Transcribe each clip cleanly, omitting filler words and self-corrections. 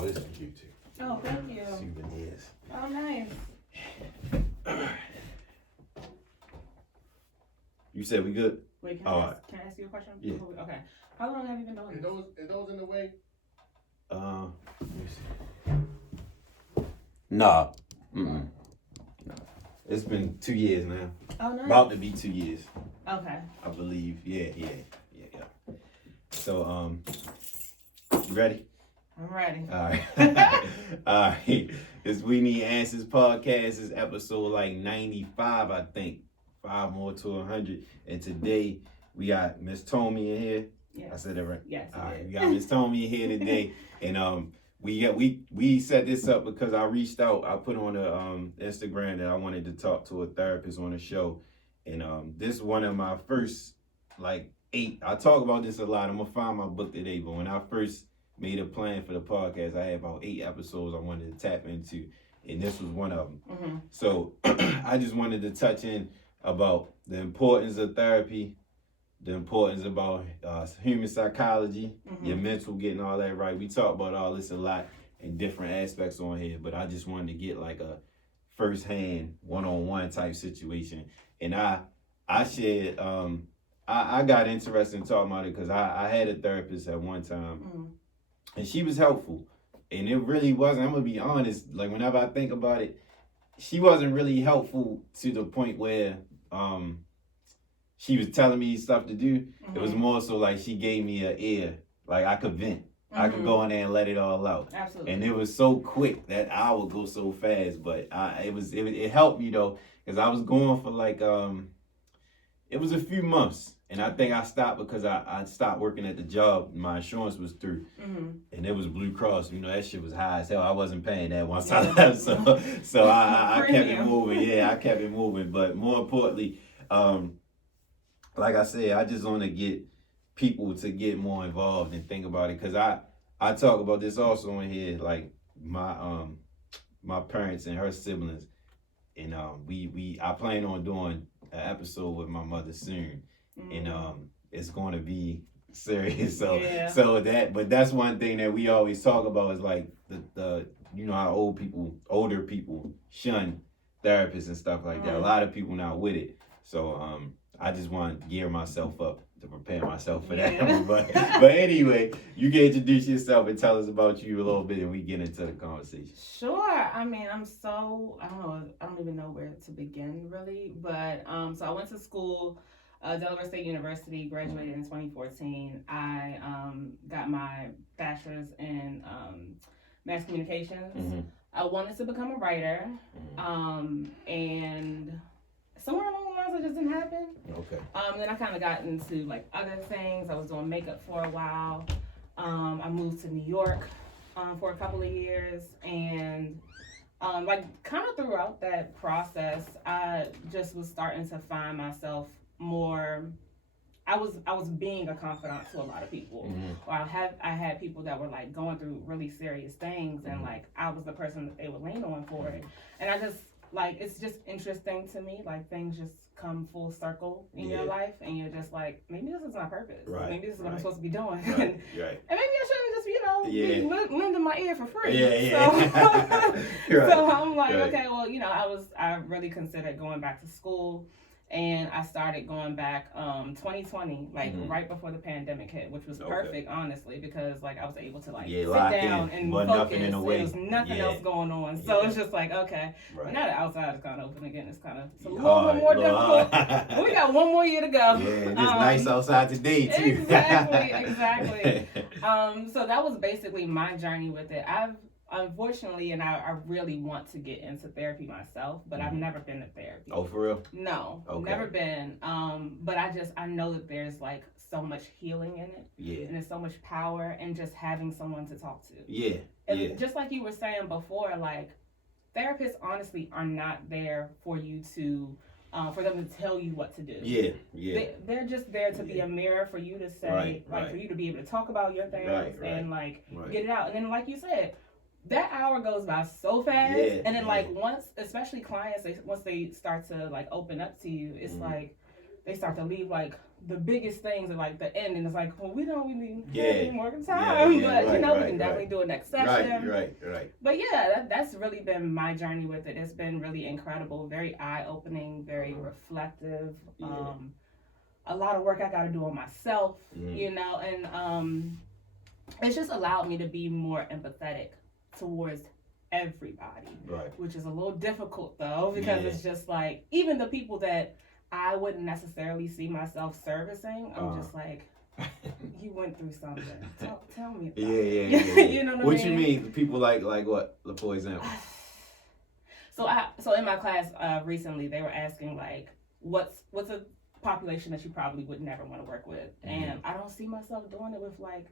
Oh, this is for you too. Oh, thank you. Souvenirs. Oh, nice. You said we good? Wait, can I ask you a question? Yeah. Okay. How long have you been doing this? Are those in the way? Let me see. Nah. Mm-mm. No. It's been 2 years now. Oh, nice. About to be 2 years. Okay. I believe. Yeah. So, you ready? I'm ready. All right. All right. It's We Need Answers podcast. It's episode like 95, I think. 5 more to 100. And today we got Miss Tomi in here. Yes. I said that right? Yes. All right. We got Miss Tomi in here today. And we set this up because I reached out. I put on the Instagram that I wanted to talk to a therapist on the show. And this is one of my first like 8. I talk about this a lot. I'm gonna find my book today, but when I first made a plan for the podcast, I had about 8 episodes I wanted to tap into, and this was one of them. Mm-hmm. So I just wanted to touch in about the importance of therapy, the importance about human psychology, your mental, getting all that right. We talk about all this a lot in different aspects on here, but I just wanted to get like a first-hand, one-on-one type situation. And I shared, I got interested in talking about it because I had a therapist at one time, and she was helpful. And it really wasn't, I'm going to be honest, like whenever I think about it, she wasn't really helpful to the point where she was telling me stuff to do. It was more so like she gave me an ear, like I could vent. I could go in there and let it all out. Absolutely. And it was so quick that I would go so fast, but it helped me though, because I was going for like it was a few months, and I think I stopped because I stopped working at the job. My insurance was through, and it was Blue Cross. You know, that shit was high as hell. I wasn't paying that once I left, so I kept it moving. Yeah, I kept it moving. But more importantly, like I said, I just want to get people to get more involved and think about it, because I talk about this also in here, like my parents and her siblings, and I plan on doing an episode with my mother soon, and it's going to be serious. So that's one thing that we always talk about is like the you know how older people shun therapists and stuff like that. A lot of people not with it. So I just want to gear myself up to prepare myself for that. But anyway, you can introduce yourself and tell us about you a little bit, and we get into the conversation. Sure. I mean, I don't even know where to begin really, but so I went to school, Delaware State University, graduated in 2014. I got my bachelor's in mass communications. I wanted to become a writer, and somewhere along the lines it just didn't happen. Okay. Then I kind of got into like other things. I was doing makeup for a while. I moved to New York for a couple of years, and like kind of throughout that process, I just was starting to find myself more. I was being a confidant to a lot of people. Or I had people that were like going through really serious things, and like I was the person that they would lean on for it. And I just like, it's just interesting to me, like things just come full circle in your life, and you're just like, maybe this is my purpose. Right. Maybe this is what I'm supposed to be doing. Right. And maybe I shouldn't just, be lending my ear for free. So I'm like, okay, well, I really considered going back to school. And I started going back 2020, like right before the pandemic hit, which was perfect, honestly, because like I was able to like sit down and focus. There was nothing else going on, so it's just like, okay. Right. Now the outside is kind of open again. It's a little bit more difficult. But we got 1 more year to go. Yeah, it's nice outside today too. Exactly. So that was basically my journey with it. Unfortunately, and I really want to get into therapy myself, but I've never been to therapy. Oh, for real? No, never been. But I know that there's like so much healing in it. Yeah. And there's so much power in just having someone to talk to. Yeah. And just like you were saying before, like therapists honestly are not there for you to for them to tell you what to do. Yeah. They're just there to be a mirror for you to say, for you to be able to talk about your things and get it out. And then like you said, that hour goes by so fast, and then like once, especially clients, once they start to like open up to you, it's like they start to leave like the biggest things at like the end, and it's like, well, we don't really have Yeah. any more time, but right, you know, we right, can definitely do it next session. Right. But yeah, that's really been my journey with it. It's been really incredible, very eye-opening, very reflective. Yeah. A lot of work I got to do on myself, Mhm. you know, and it's just allowed me to be more empathetic towards everybody, Right. which is a little difficult though, because Yeah. it's just like, even the people that I wouldn't necessarily see myself servicing, I'm just like, you went through something. Tell me about it. Yeah. You know what I you mean? mean? People like what? For example. So in my class recently, they were asking like, what's a population that you probably would never want to work with, and I don't see myself doing it with like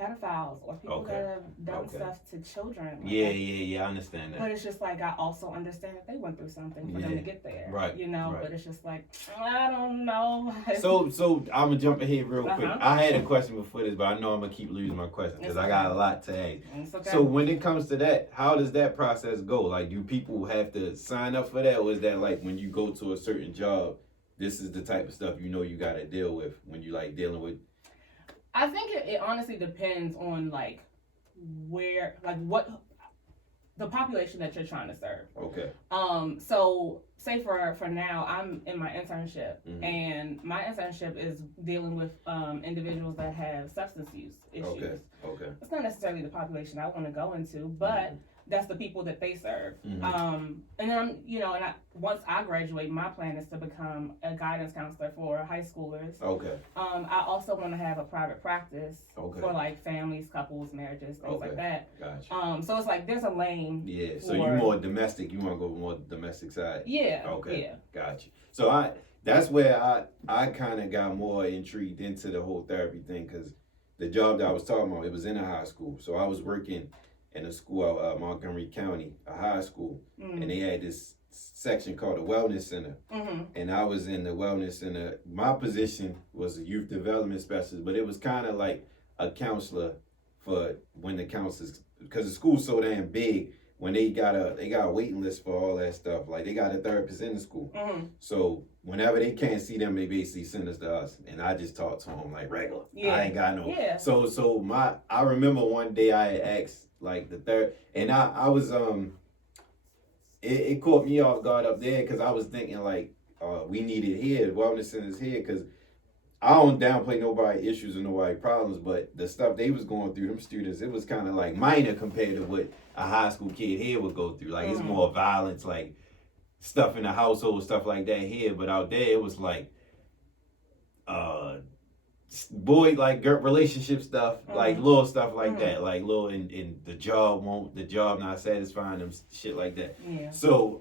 pedophiles or people that have done stuff to children. Like, Yeah, I understand that. But it's just like, I also understand that they went through something for them to get there. Right. You know, right. but it's just like, I don't know. So I'm gonna jump ahead real quick. Uh-huh. I had a question before this, but I know I'm gonna keep losing my question because I got a lot to ask. It's okay. So when it comes to that, how does that process go? Like, do people have to sign up for that, or is that like when you go to a certain job, this is the type of stuff you know you gotta deal with when you like dealing with? I think it honestly depends on like where, like what the population that you're trying to serve. Okay. So say for now, I'm in my internship, and my internship is dealing with individuals that have substance use issues. Okay. It's not necessarily the population I want to go into, but that's the people that they serve. And then once I graduate, my plan is to become a guidance counselor for high schoolers. Okay. I also want to have a private practice for like families, couples, marriages, things like that. Gotcha. So it's like there's a lane. Yeah. So you more domestic. You want to go more domestic side. Yeah. Okay. Yeah. Gotcha. So that's where I kind of got more intrigued into the whole therapy thing, because the job that I was talking about, it was in a high school. So I was working in a school out Montgomery County, a high school, and they had this section called the Wellness Center. And I was in the Wellness Center. My position was a youth development specialist, but it was kind of like a counselor for when the counselors, because the school's so damn big, when they got a waiting list for all that stuff. Like, they got a therapist in the school. So whenever they can't see them, they basically send us to us, and I just talk to them like regular. I ain't got no. Yeah. So I remember one day I had asked like the third, and I was it caught me off guard up there, because I was thinking like we need it here, the wellness center's here, because I don't downplay nobody issues or nobody problems, but the stuff they was going through, them students, it was kind of like minor compared to what a high school kid here would go through. Like, it's more violence, like stuff in the household, stuff like that here, but out there it was like boy, like girl relationship stuff, like little stuff like that, like little in the job not satisfying them, shit like that. Yeah. So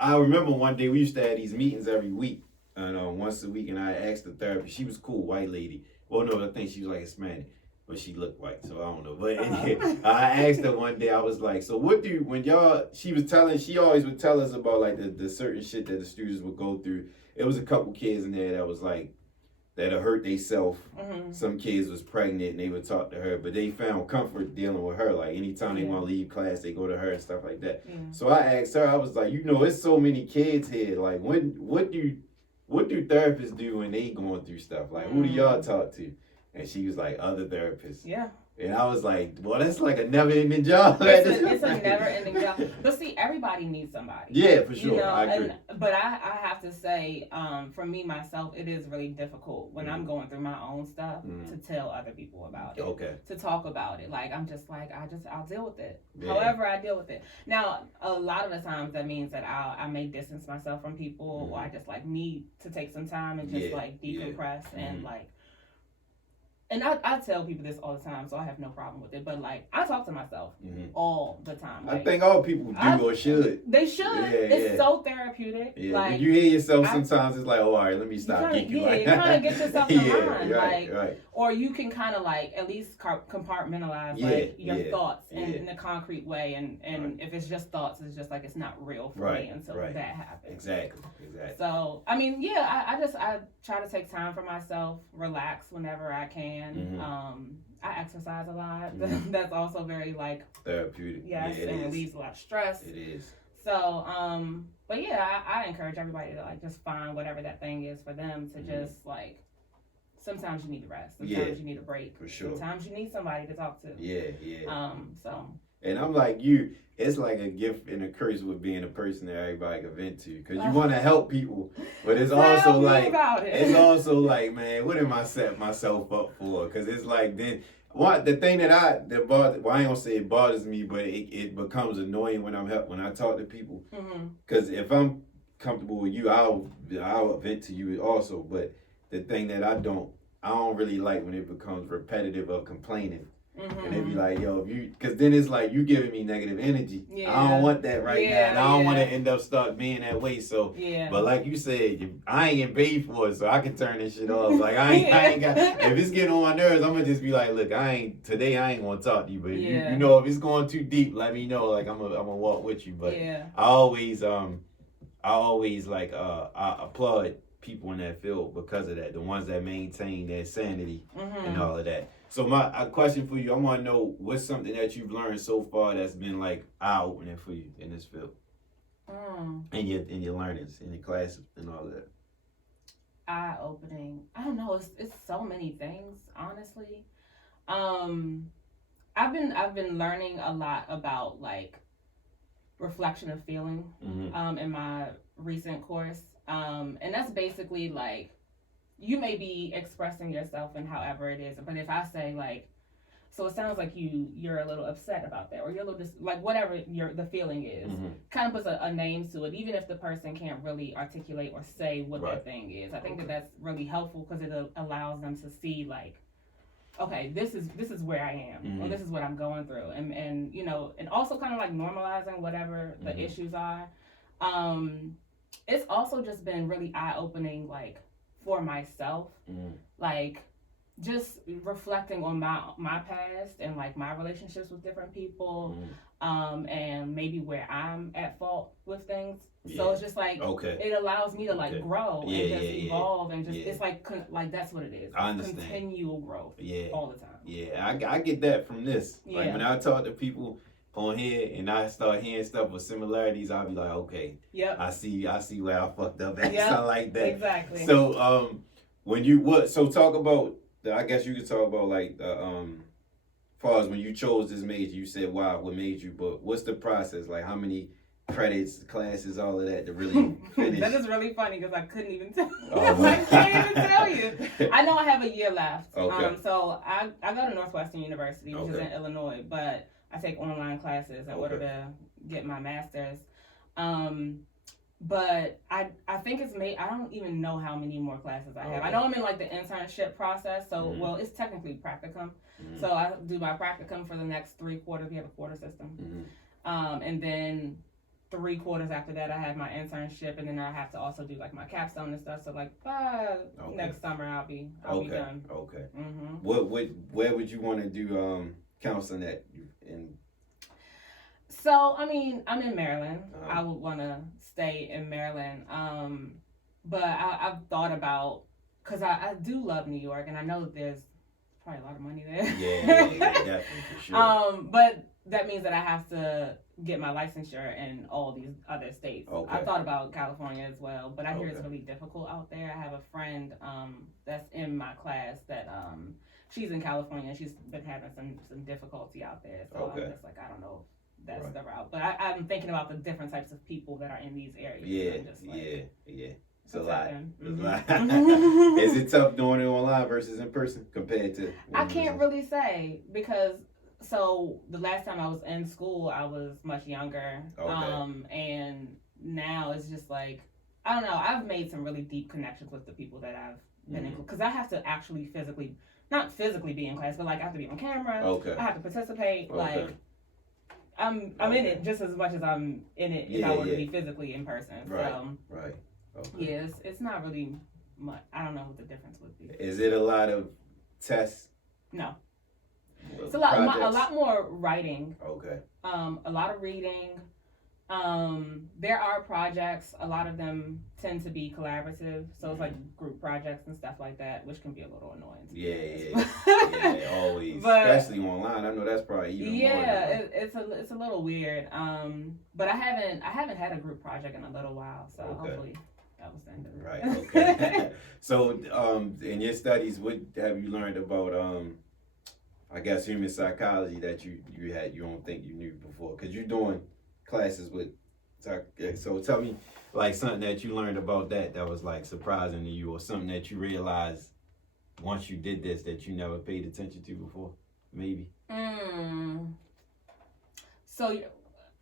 I remember one day we used to have these meetings every week, and once a week, and I asked the therapist, she was cool, white lady. Well, no, I think she was like Hispanic, but she looked white, so I don't know. But I asked her one day, I was like, so what do when y'all? She always would tell us about like the certain shit that the students would go through. It was a couple kids in there that was like, that hurt theyself. Some kids was pregnant and they would talk to her, but they found comfort dealing with her. Like, anytime they want to leave class, they go to her and stuff like that. So I asked her, I was like, it's so many kids here. Like, what do therapists do when they going through stuff? Like, who do y'all talk to? And she was like, other therapists. Yeah. And I was like, well, that's like a never-ending job. It's a never-ending job. But see, everybody needs somebody. Yeah, for sure. I agree. But I have to say, for me, myself, it is really difficult when I'm going through my own stuff to tell other people about it. Okay. To talk about it. Like, I'm just like, I'll deal with it. Yeah. However I deal with it. Now, a lot of the times that means that I may distance myself from people, or I just like need to take some time and just like decompress and like. And I tell people this all the time, so I have no problem with it. But like, I talk to myself all the time. Like, I think all people do or should. They should. It's so therapeutic. Yeah, like, when you hear yourself sometimes, it's like, oh, all right, let me stop geeking. You kind of get yourself in line. Right. Or you can kind of like at least compartmentalize your thoughts in a concrete way. And if it's just thoughts, it's just like, it's not real for me until that happens. Exactly. So, I mean, I try to take time for myself, relax whenever I can. I exercise a lot. That's also very like therapeutic. Yes, and relieves a lot of stress. It is. So, but yeah, I encourage everybody to like just find whatever that thing is for them to just like sometimes you need to rest. Sometimes you need a break. For sure. Sometimes you need somebody to talk to. Yeah. So. And I'm like you. It's like a gift and a curse with being a person that everybody can vent to, because you want to help people, but it's also like it's also like, man, what am I setting myself up for? Because it's like then the thing that bothers, well, I ain't gonna say it bothers me, but it becomes annoying when I talk to people, because if I'm comfortable with you, I'll vent to you also. But the thing that I don't really like when it becomes repetitive of complaining. And they be like, yo, because then it's like you giving me negative energy. I don't want that now, and I don't want to end up start being that way. So, but like you said, I ain't getting paid for it, so I can turn this shit off. Like I ain't got. If it's getting on my nerves, I'm gonna just be like, look, today I ain't gonna talk to you. But you know, if it's going too deep, let me know. Like I'm gonna walk with you. But I always like I applaud people in that field because of that. The ones that maintain their sanity and all of that. So a question for you, I want to know what's something that you've learned so far that's been like eye-opening for you in this field, in your learnings, in your classes, and all that. Eye-opening. I don't know. It's so many things, honestly. I've been learning a lot about like reflection of feeling in my recent course, and that's basically like, you may be expressing yourself in however it is, but if I say like, so it sounds like you're a little upset about that, or you're a little like whatever the feeling is, kind of puts a name to it, even if the person can't really articulate or say what their thing is. I think that's really helpful because it allows them to see like, okay, this is where I am, or this is what I'm going through, and you know, and also kind of like normalizing whatever the issues are. It's also just been really eye-opening, like, for myself, like just reflecting on my past and like my relationships with different people, and maybe where I'm at fault with things. So it's just like, it allows me to like grow and just evolve and just it's like that's what it is. I understand. Continual growth all the time. Yeah, I get that from this. Like when I talk to people on here and I start hearing stuff with similarities, I'll be like, okay, I see where I fucked up at, something like that. Exactly. So talk about, I guess you could talk about like far as when you chose this major, you said what made you, but what's the process? Like how many credits, classes, all of that to really finish? That is really funny because I couldn't even tell. I can't even tell you. I know I have a year left. So I go to Northwestern University, which is in Illinois, but I take online classes in order to get my master's. But I think I don't even know how many more classes I have. I know I'm in like the internship process, so well, it's technically practicum. So I do my practicum for the next 3 quarters. We have a quarter system. And then 3 quarters after that I have my internship, and then I have to also do like my capstone and stuff. So like next summer I'll be done. Where would you want to do counseling at? So I mean, I'm in Maryland. I would want to stay in Maryland, but I've thought about, because I do love New York, and I know that there's probably a lot of money there. Definitely, for sure. But that means that I have to get my licensure in all these other states. I thought about California as well, but I hear it's really difficult out there. I have a friend that's in my class that she's in California, and she's been having some difficulty out there. So I'm just like, I don't know if that's the route. But I'm thinking about the different types of people that are in these areas. It's a lot. Is it tough doing it online versus in person compared to? I can't really say, because so the last time I was in school, I was much younger. And now it's just like, I don't know. I've made some really deep connections with the people that I've been in, because I have to actually not physically be in class, but like I have to be on camera. I have to participate. Like I'm in it just as much as I'm in it if I were to be physically in person. It's not really much. I don't know what the difference would be. Is it a lot of tests? No. It's a lot more writing. A lot of reading. There are projects. A lot of them tend to be collaborative, so it's like group projects and stuff like that, which can be a little annoying. Always. But, especially online. I know that's probably even more. It's a little weird. But I haven't had a group project in a little while, so hopefully that was the end of it. Right. Okay. So, in your studies, what have you learned about I guess human psychology that you don't think you knew before? Because you're doing classes with so tell me like something that you learned about that was like surprising to you, or something that you realized once you did this that you never paid attention to before, maybe. So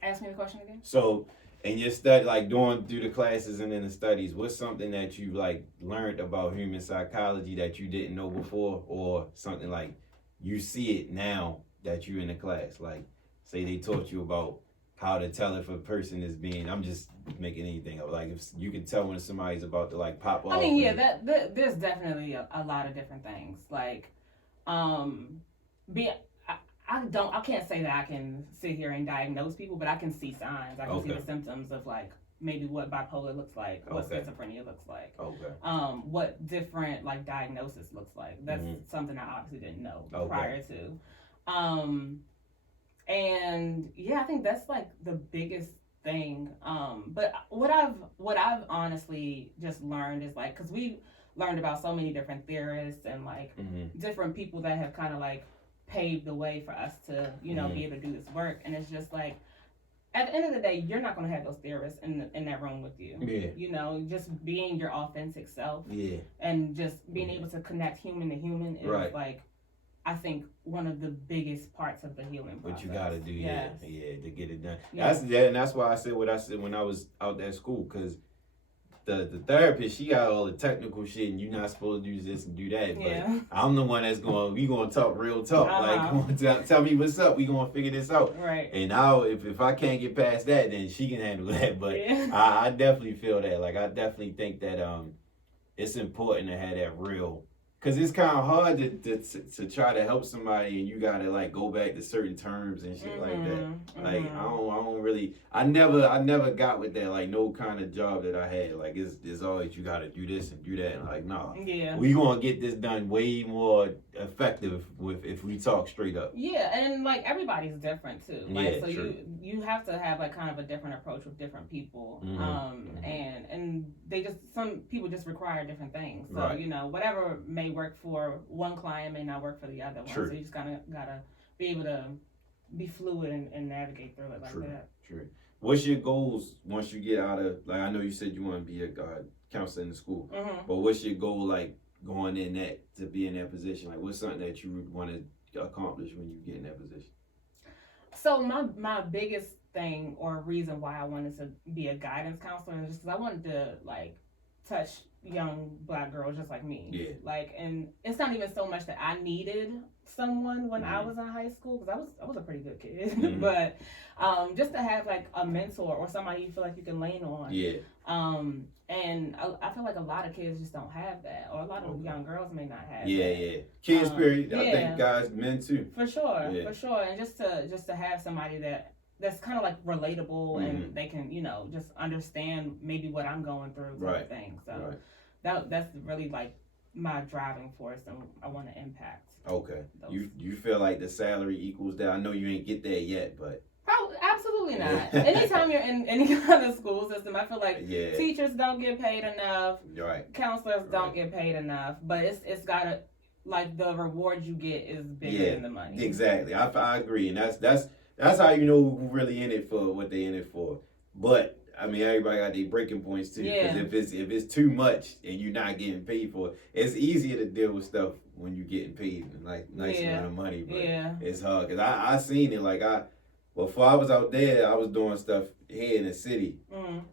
ask me the question again. So in your study, like doing through the classes and in the studies, what's something that you like learned about human psychology that you didn't know before, or something like you see it now that you're in the class? Like, say they taught you about how to tell if a person is being, I'm just making anything up. Like, if you can tell when somebody's about to like pop off. I mean, yeah, there's definitely a lot of different things. Like, I can't say that I can sit here and diagnose people, but I can see signs. I can see the symptoms of like maybe what bipolar looks like, what schizophrenia looks like, what different like diagnosis looks like. That's something I obviously didn't know prior to. And yeah, I think that's like the biggest thing. But what I've honestly just learned is like, because we learned about so many different theorists and like different people that have kind of like paved the way for us to, you know, be able to do this work. And it's just like, at the end of the day, you're not going to have those theorists in that room with you. Yeah. You know, just being your authentic self. Yeah. And just being able to connect human to human is like, I think one of the biggest parts of the healing process. What you gotta do, to get it done. And that's why I said what I said when I was out at school, because the therapist, she got all the technical shit, and you're not supposed to do this and do that. But I'm the one that's we gonna talk real talk. Like, tell me what's up. We gonna figure this out. Right. And now, if I can't get past that, then she can handle that. But I definitely feel that. Like, I definitely think that it's important to have that real. Cause it's kind of hard to try to help somebody, and you gotta like go back to certain terms and shit like that. Like I never got with that. Like, no kind of job that I had. Like, it's always you gotta do this and do that. And like, nah, we gonna get this done way more effective if we talk straight up. Yeah, and like everybody's different too. Like, so true. you have to have like kind of a different approach with different people. And some people just require different things. So you know, whatever may work for one client may not work for the other one. True. So you just gotta be able to be fluid and navigate through it like that. True. What's your goals once you get out of, like, I know you said you want to be a counselor in the school, but what's your goal like going in to be in that position? Like, what's something that you want to accomplish when you get in that position? So my biggest thing or reason why I wanted to be a guidance counselor is just because I wanted to like touch young Black girls just like me. Yeah. Like, and it's not even so much that I needed someone when I was in high school, because I was a pretty good kid, but just to have like a mentor or somebody you feel like you can lean on. Yeah. And I feel like a lot of kids just don't have that, or a lot of young girls may not have that. Yeah. Kids, period. I think guys, men too. For sure. And just to have somebody that's kind of like relatable and they can, you know, just understand maybe what I'm going through type of thing. So that's really like my driving force, and I want to impact. Okay. You feel like the salary equals that? I know you ain't get there yet, but probably absolutely not. Anytime you're in any kind of school system, I feel like teachers don't get paid enough. Right. Counselors don't get paid enough, but it's gotta, like, the reward you get is bigger than the money. Exactly. I agree, and that's how you know who really in it for what they in it for. But I mean, everybody got their breaking points too. Because if it's too much and you're not getting paid for it, it's easier to deal with stuff when you're getting paid like nice amount of money. But it's hard, because I seen it. Like, before I was out there, I was doing stuff here in the city,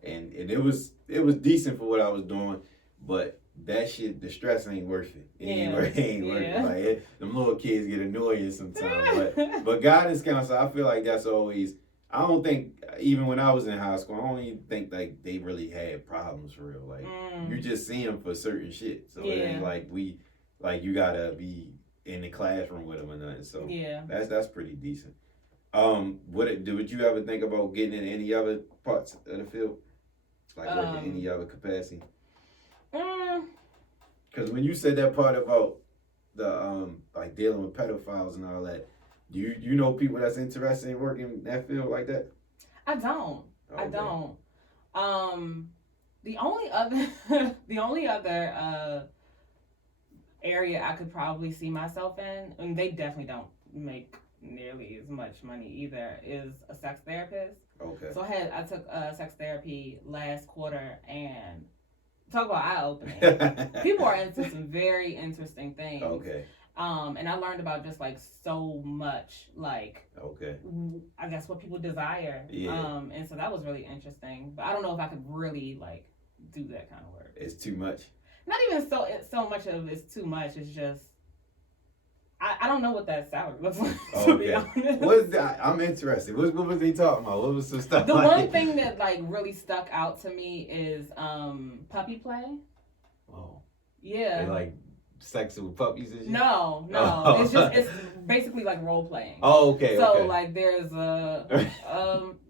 and it was decent for what I was doing, but that shit, the stress ain't worth it. It ain't worth it. Like, them little kids get annoying sometimes. But guidance counselor, I feel like that's always. I don't think, even when I was in high school, I don't even think like they really had problems for real. Like, you just see them for certain shit. So it ain't like you gotta be in the classroom with them or nothing. So that's pretty decent. Would you ever think about getting in any other parts of the field? Like working in any other capacity? Because when you said that part about the like dealing with pedophiles and all that, do you know people that's interested in working in that field like that? I don't. Okay. I don't. The only other, the only other area I could probably see myself in, and they definitely don't make nearly as much money either, is a sex therapist. Okay. So I took sex therapy last quarter, and talk about eye opening. People are into some very interesting things. Okay. And I learned about just like so much, like, okay, I guess what people desire. Yeah. And so that was really interesting. But I don't know if I could really like do that kind of work. It's too much. Not even so much of it's too much. It's just I don't know what that salary looks like. To be honest. What is that? I'm interested. What was he talking about? What was some stuff? The one thing that like really stuck out to me is puppy play. Oh. Yeah. They like sex with puppies and shit? No. Oh. It's basically like role playing. Oh, okay. So okay. like there's a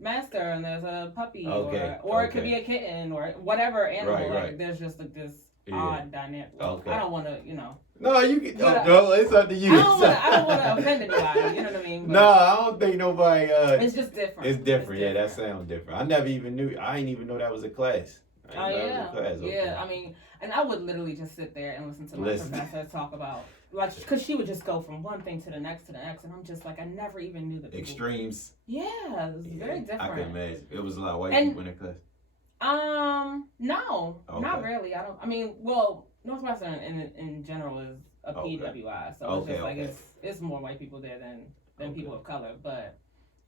master and there's a puppy, or it could be a kitten or whatever animal. Right, like right. there's just like this odd dynamic. Okay. I don't want to, No, you can. But, No, it's up to you. I don't want to offend anybody. You know what I mean? But no, I don't think nobody. It's just different. It's different. Yeah, that sounds different. I never even knew. I didn't even know that was a class. Oh yeah, that was a class. Okay. yeah. I mean, and I would literally just sit there and listen to my professor talk about, like, because she would just go from one thing to the next, and I'm just like, I never even knew that. Extremes. Yeah, it was very different. I can imagine. It was a lot of white people in that class. No, not really. I mean, well, Northwestern in general is a PWI, so it's just like it's more white people there than people of color. But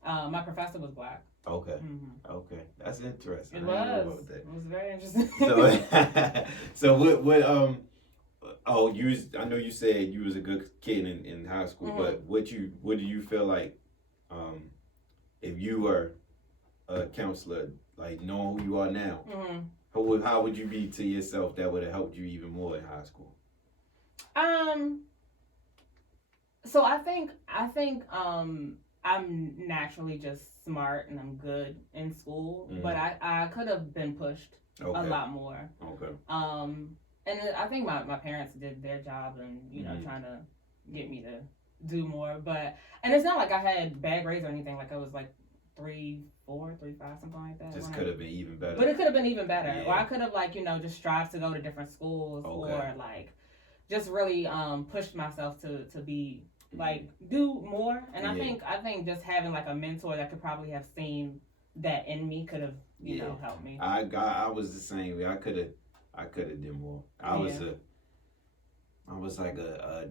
my professor was black. Okay. Mm-hmm. Okay, that's interesting. It was very interesting. So what I know you said you was a good kid in high school, Mm-hmm. but what do you feel like if you were a counselor, like knowing who you are now, Mm-hmm. how would you be to yourself that would have helped you even more in high school? So I think I'm naturally just smart and I'm good in school, but I could have been pushed a lot more. Okay. And I think my parents did their job and trying to get me to do more, and it's not like I had bad grades or anything. Like I was like 3.4, 3.5, something like that. Just could have been even better. But it could have been even better. Yeah. Or I could have just strived to go to different schools or like just really pushed myself to be like do more. And I think just having like a mentor that could probably have seen that in me could have helped me. I was the same way. I could have done more. I was like a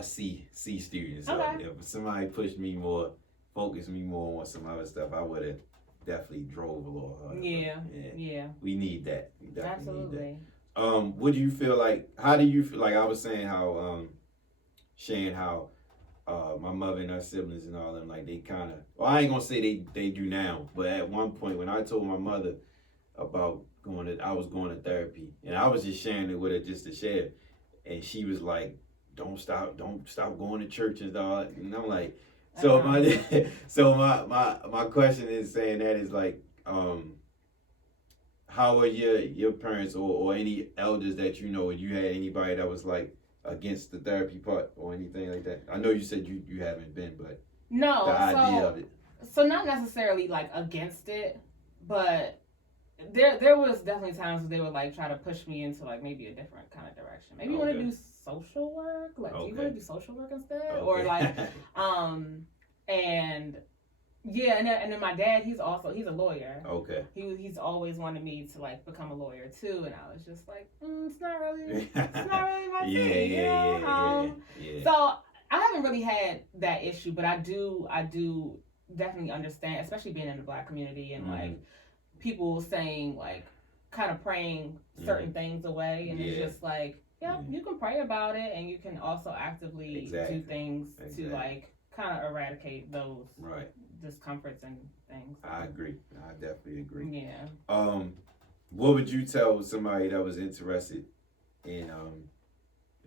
C student. So if somebody pushed me more, focused me more on some other stuff, I would have definitely drove a little harder. Yeah. We need that. We definitely Absolutely. need that. What do you feel like? How do you feel like? I was saying how sharing how my mother and her siblings and all them, like they kind of, well, I ain't gonna say they do now, but at one point when I told my mother about I was going to therapy, and I was just sharing it with her just to share, and she was like, don't stop going to church and all, and I'm like, so my question is saying that is like, how are your parents or any elders that you know, you had anybody that was like against the therapy part or anything like that? I know you said you haven't been, but no, the idea of it. So not necessarily like against it, but there was definitely times where they would like try to push me into like maybe a different kind of direction. Maybe you want to do social work, like do you want to do social work instead, or like and yeah, and then my dad, he's a lawyer. Okay. He's always wanted me to like become a lawyer too, and I was just like, it's not really my thing. Yeah. So I haven't really had that issue, but I do definitely understand, especially being in the Black community and like people saying like kind of praying certain things away, and it's just like you can pray about it, and you can also actively do things to like kind of eradicate those discomforts and things. I agree. I definitely agree. Yeah. What would you tell somebody that was interested in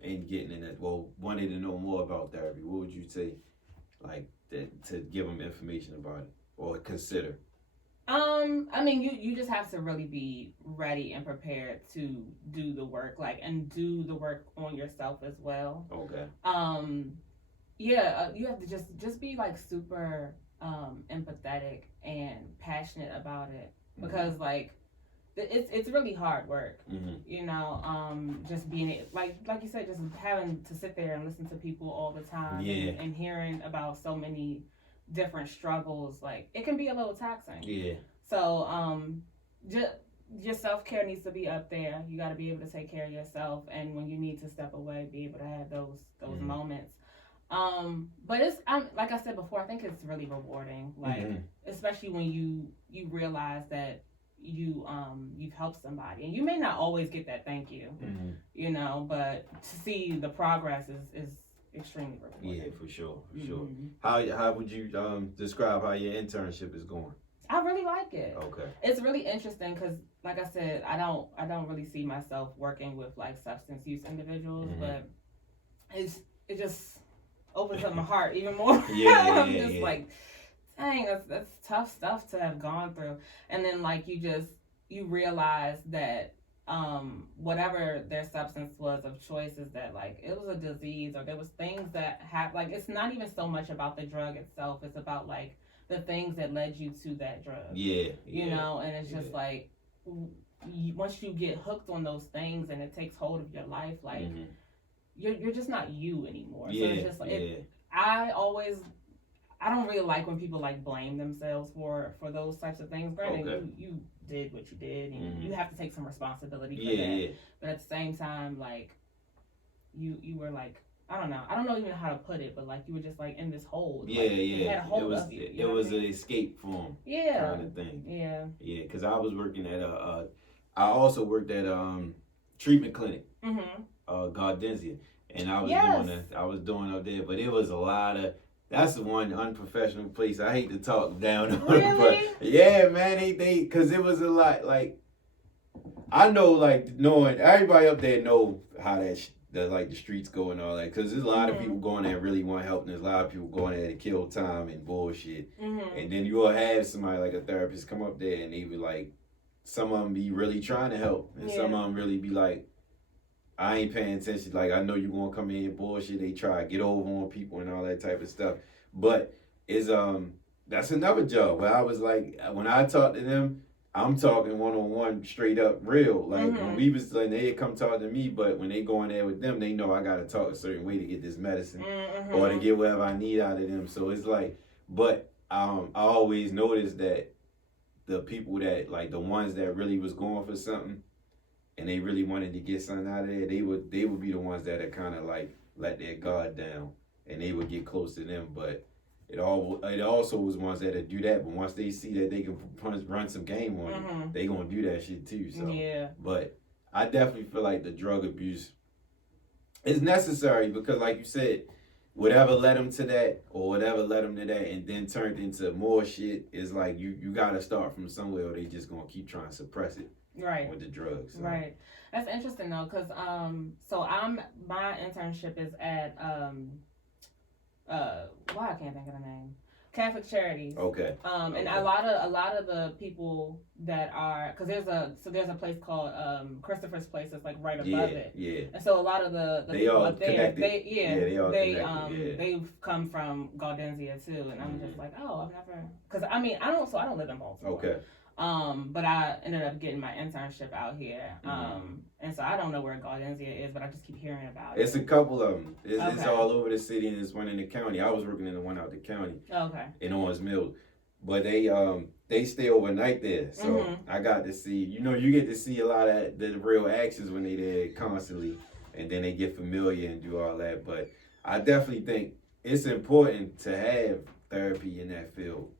getting in it? Well, wanted to know more about therapy. What would you say, like, to give them information about it or consider? I mean, you just have to really be ready and prepared to do the work, like, and do the work on yourself as well. Okay. You have to just be like super empathetic and passionate about it, because like it's really hard work. Mm-hmm. You know, just being like you said, just having to sit there and listen to people all the time, and hearing about so many different struggles, like it can be a little taxing. Yeah. So just your self-care needs to be up there. You got to be able to take care of yourself, and when you need to step away, be able to have those moments. But like I said before, I think it's really rewarding, like especially when you realize that you've helped somebody, and you may not always get that thank you, you know, but to see the progress is extremely rewarding. Yeah, for sure. How would you describe how your internship is going? I really like it. Okay. It's really interesting because, like I said, I don't really see myself working with like substance use individuals, but it just opens up my heart even more. I'm just like, dang, that's tough stuff to have gone through. And then like you realize that whatever their substance was of choice is that like it was a disease, or there was things that like it's not even so much about the drug itself, it's about like the things that led you to that drug. You know, and it's just like once you get hooked on those things and it takes hold of your life, like you're just not you anymore. So it's just like I don't really like when people like blame themselves for those types of things. Granted, you did what you did, and you have to take some responsibility for that. But at the same time, like you were like, I don't know even how to put it, but like you were just like in this hole. It had a hold of you. It was an escape from kind of thing. Yeah, because I was working at I also worked at treatment clinic, Gaudensia, and I was doing up there, but it was a lot of. That's the one unprofessional place. I hate to talk down on it, but yeah, man, they because it was a lot. Like I know, like knowing everybody up there know how the streets go and all that. Because there's a lot of people going there that really want help, and there's a lot of people going there to kill time and bullshit. And then you will have somebody like a therapist come up there, and they be like, some of them be really trying to help, and some of them really be like, I ain't paying attention. Like, I know you gonna come in here bullshit. They try to get over on people and all that type of stuff. But it's that's another job. Where I was like, when I talk to them, I'm talking one-on-one, straight up real. Like when we was like, they come talk to me, but when they go in there with them, they know I gotta talk a certain way to get this medicine or to get whatever I need out of them. So it's like, but I always noticed that the people that like the ones that really was going for something, and they really wanted to get something out of there, they would be the ones that are kind of like let their guard down, and they would get close to them. But it also was ones that would do that. But once they see that they can run some game on you, they gonna do that shit too. So but I definitely feel like the drug abuse is necessary because, like you said, whatever led them to that or whatever led them to that, and then turned into more shit is like you gotta start from somewhere, or they just gonna keep trying to suppress it. Right. With the drugs. So. Right. That's interesting though, because so my internship is at I can't think of the name. Catholic Charities. Okay. And a lot of the people that are, because there's a place called Christopher's Place that's like right above it. Yeah. And so a lot of the people up there, they've come from Gaudensia too, and I'm just like, oh, I've never, because I don't live in Baltimore. Okay. But I ended up getting my internship out here. And so I don't know where Gaudensia is, but I just keep hearing about it. It's a couple of them. It's all over the city, and there's one in the county. I was working in the one out the county. Okay. In Owens Mills. But they stay overnight there. So I got to see, you get to see a lot of the real actions when they there constantly, and then they get familiar and do all that. But I definitely think it's important to have therapy in that field.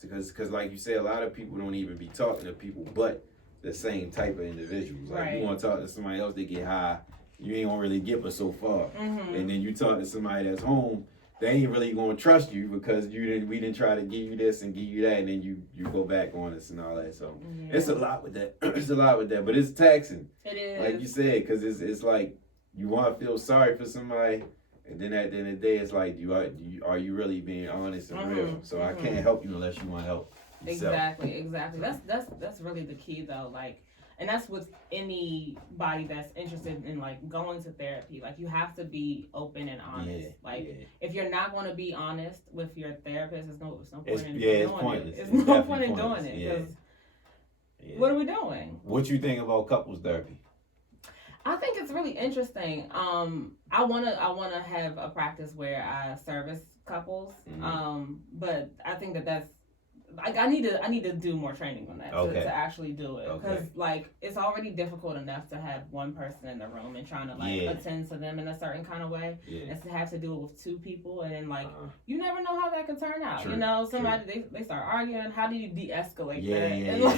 Because like you said, a lot of people don't even be talking to people but the same type of individuals. Like you want to talk to somebody else, they get high, you ain't gonna really get but so far. And then you talk to somebody that's home, they ain't really gonna trust you because we didn't try to give you this and give you that, and then you go back on us and all that. So it's a lot with that. It's a lot with that, but it's taxing. It is. Like you said, because it's like you want to feel sorry for somebody. And then at the end of the day, it's like, are you really being honest and real? So I can't help you unless you want help yourself. Exactly. That's really the key though. Like, and that's with anybody that's interested in like going to therapy. Like, you have to be open and honest. If you're not going to be honest with your therapist, there's no point in doing it. It's no point in doing it. Yeah. What are we doing? What you think about couples therapy? I think it's really interesting. I wanna have a practice where I service couples. But I think that's like I need to do more training on that to actually do it, because like it's already difficult enough to have one person in the room and trying to like attend to them in a certain kind of way, and to have to do it with two people, and then like you never know how that can turn out. True, you know, somebody they start arguing. How do you de-escalate that? And like,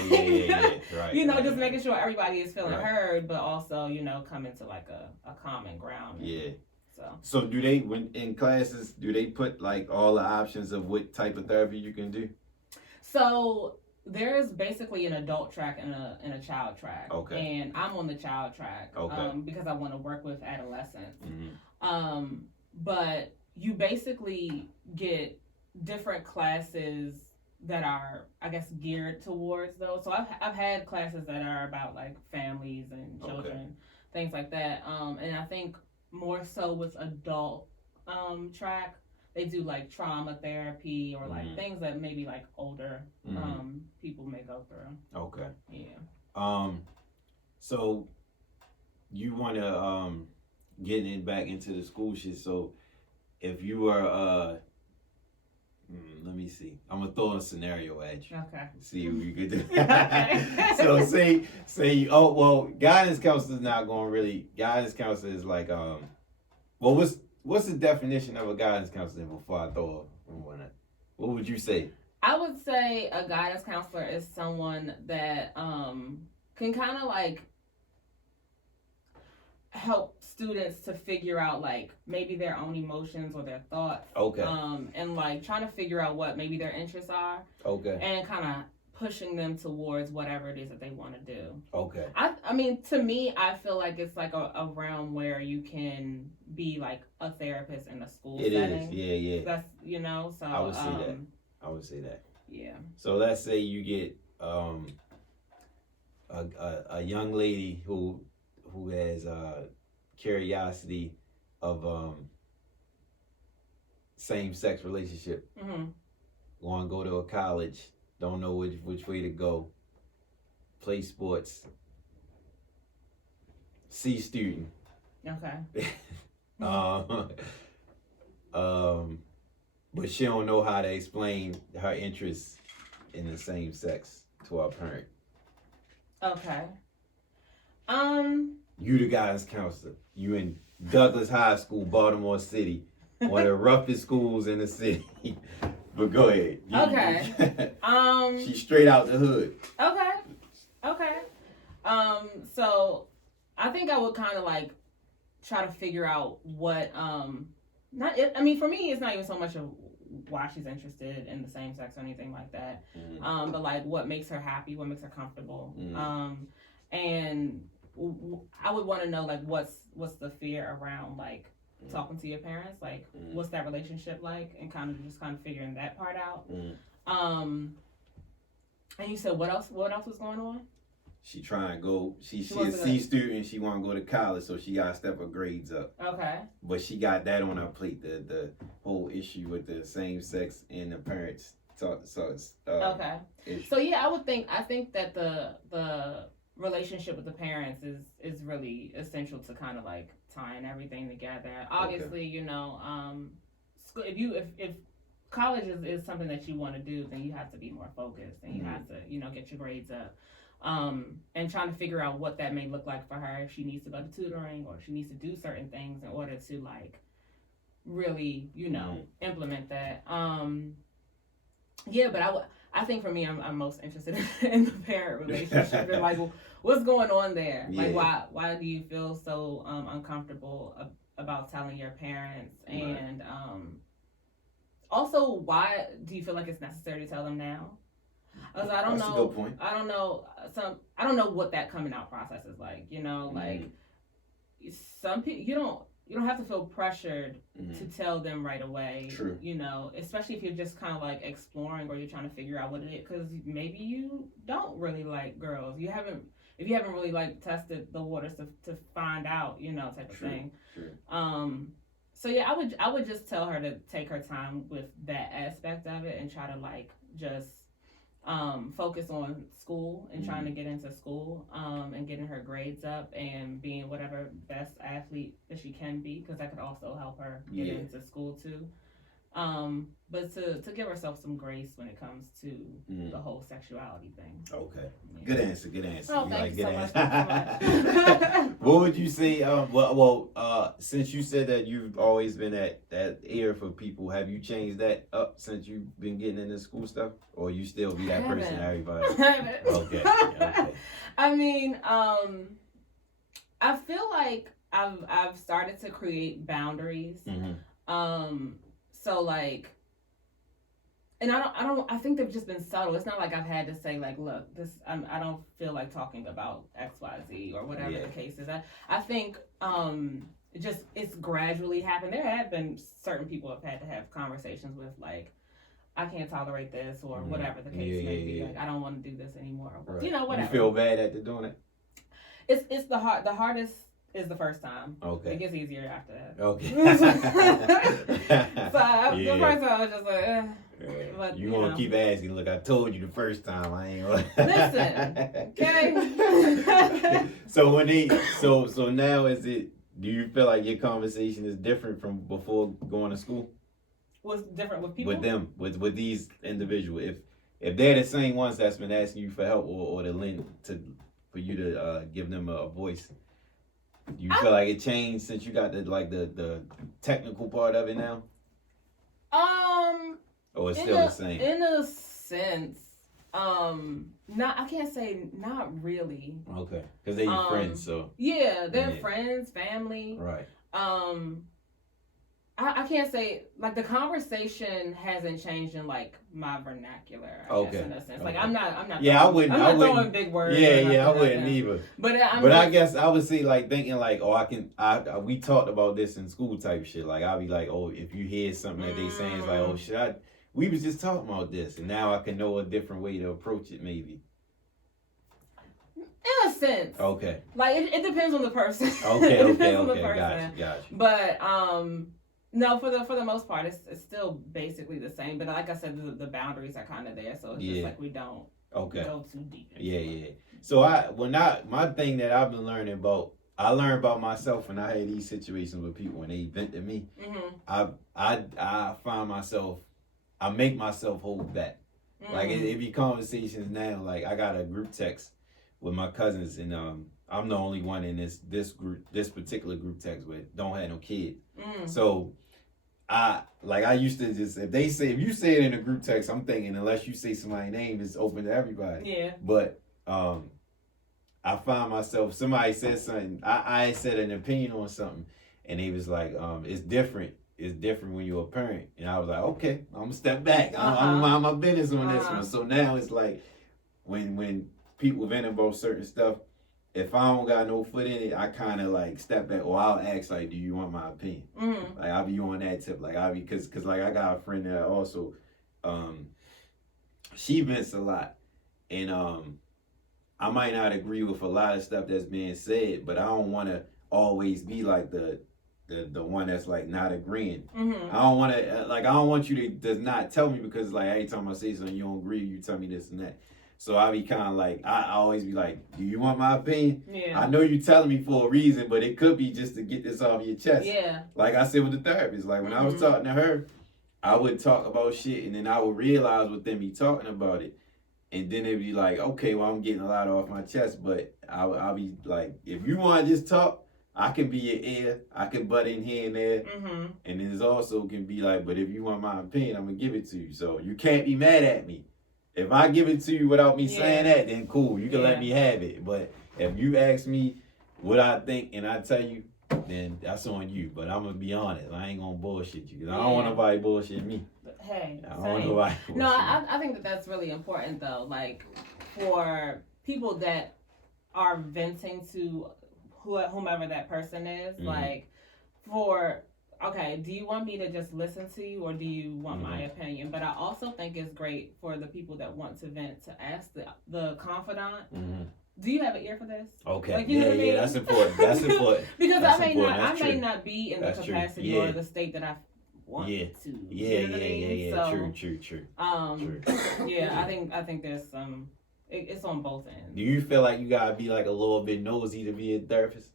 right, you know, right, just making sure everybody is feeling heard, but also coming to like a common ground. So do they, when in classes, do they put like all the options of what type of therapy you can do? So there's basically an adult track and a child track. And I'm on the child track because I want to work with adolescents. But you basically get different classes that are, I guess, geared towards those. So I've had classes that are about like families and children, things like that. And I think more so with adult track, they do like trauma therapy or like things that maybe like older people may go through. So you want to getting it back into the school shit. So if you were let me see. I'm gonna throw a scenario at you. See what you could do. So say guidance counselor is not going to really. Guidance counselor is like what's the definition of a guidance counselor before I throw one at? What would you say? I would say a guidance counselor is someone that can kind of like help students to figure out like maybe their own emotions or their thoughts. And like trying to figure out what maybe their interests are. And kind of pushing them towards whatever it is that they want to do. I mean, to me, I feel like it's like a realm where you can be like a therapist in a school setting. That's so I would say that. I would say that. Yeah. So let's say you get a young lady who has curiosity of same-sex relationship. Want to go to a college, don't know which way to go, play sports, C student. But she don't know how to explain her interest in the same sex to her parent. You the guidance counselor. You in Douglas High School, Baltimore City, one of the roughest schools in the city. But go ahead. She's straight out the hood. So I think I would kind of like try to figure out what for me it's not even so much of why she's interested in the same sex or anything like that. But like what makes her happy, what makes her comfortable. And I would want to know like what's the fear around like talking to your parents, like what's that relationship like, and kind of figuring that part out. And you said what else was going on? She trying to go. She's a C student. She want to go to college, so she got to step her grades up. But she got that on her plate. The whole issue with the same sex and the parents. So yeah, I think that the relationship with the parents is really essential to kind of like tying everything together. Obviously, if college is something that you want to do, then you have to be more focused and you have to get your grades up. And trying to figure out what that may look like for her, if she needs to go to tutoring or if she needs to do certain things in order to like really implement that. But I think for me, I'm most interested in the parent relationship and like what's going on there. Like why do you feel so uncomfortable about telling your parents, and also why do you feel like it's necessary to tell them now? Because I don't know. That's a good point. I don't know what that coming out process is like. Like some people you don't have to feel pressured to tell them right away. True. Especially if you're just kind of like exploring or you're trying to figure out what it is, because maybe you don't really like girls. If you haven't really like tested the waters to find out, type of thing. True. So yeah, I would just tell her to take her time with that aspect of it and try to like just focus on school and trying to get into school, and getting her grades up and being whatever best athlete that she can be, because that could also help her get into school too. But to give herself some grace when it comes to the whole sexuality thing. Okay. Yeah. Good answer. Oh, thank you so much. What would you say? Since you said that you've always been that ear for people, have you changed that up since you've been getting into school stuff, or you still be that person to everybody? Okay. I mean, I feel like I've started to create boundaries. So like, and I think they've just been subtle. It's not like I've had to say like, look, I don't feel like talking about XYZ or whatever the case is. I think it's gradually happened. There have been certain people I've had to have conversations with, like, I can't tolerate this or whatever the case may be. Like, I don't want to do this anymore. Right. You know, whatever. You feel bad after doing it? It's the hardest is the first time. Okay. It gets easier after that. Okay. The first time I was just like, but, you gonna keep asking, look, I told you the first time, I ain't gonna listen, okay? So so now do you feel like your conversation is different from before going to school? What's different with people? With them, with these individuals. If they're the same ones that's been asking you for help or for you to give them a voice. Do you feel like it changed since you got the technical part of it now? Or it's still the same? In a sense, I can't say not really. Okay, because they're your friends, so. Yeah, they're friends, family. Right. I can't say, like, the conversation hasn't changed in, like, my vernacular, I guess, in a sense. Like, I'm not throwing big words. Yeah, I wouldn't either. But I guess I would say, like, thinking, like, we talked about this in school type shit. Like, I'll be like, oh, if you hear something that they saying, it's like, oh, shit, we was just talking about this, and now I can know a different way to approach it, maybe. In a sense. Okay. Like, it depends on the person. Okay, on the person. Gotcha. But, no, for the most part, it's still basically the same. But like I said, the boundaries are kind of there, so it's just like we don't go too deep. Yeah. So my thing that I've been learning about, I learned about myself when I had these situations with people when they vent to me. I find myself, I make myself hold back. Like it be conversations now. Like I got a group text with my cousins, and I'm the only one in this particular group text with don't have no kids. So I used to just, if you say it in a group text, I'm thinking unless you say somebody's name, it's open to everybody. Yeah. But I find myself, somebody said something, I said an opinion on something, and they was like, it's different. It's different when you're a parent. And I was like, okay, I'm gonna step back. I'm gonna mind my business on this one. So now it's like when people vent about certain stuff, if I don't got no foot in it, I kind of like step back, or I'll ask like, "Do you want my opinion?" Like I'll be on that tip, like because like I got a friend that also, she vents a lot, and I might not agree with a lot of stuff that's being said, but I don't want to always be like the one that's like not agreeing. I don't want to I don't want you to does not tell me, because like every time I say something you don't agree, you tell me this and that. So I be kind of like, I always be like, do you want my opinion? Yeah. I know you telling me for a reason, but it could be just to get this off your chest. Yeah. Like I said with the therapist, like when I was talking to her, I would talk about shit, and then I would realize with them be talking about it. And then it'd be like, okay, well, I'm getting a lot off my chest, but I'll be like, if you want to just talk, I can be your ear. I can butt in here and there. And then there's also can be like, but if you want my opinion, I'm going to give it to you. So you can't be mad at me. If I give it to you without me saying that, then cool, you can let me have it. But if you ask me what I think and I tell you, then that's on you. But I'm going to be honest. I ain't going to bullshit you, because I don't want nobody bullshit me. Hey, I don't want nobody bullshit me. I think that's really important, though. Like, for people that are venting to whomever that person is, like, okay, do you want me to just listen to you, or do you want my opinion? But I also think it's great for the people that want to vent to ask the confidant, do you have an ear for this? Okay. Like, you know what I mean? That's important. That's important. Because I may not be in the capacity or the state that I want Yeah. to. Yeah, You know what I mean? So, True. yeah, I think there's some. It's on both ends. Do you feel like you gotta be like a little bit nosy to be a therapist?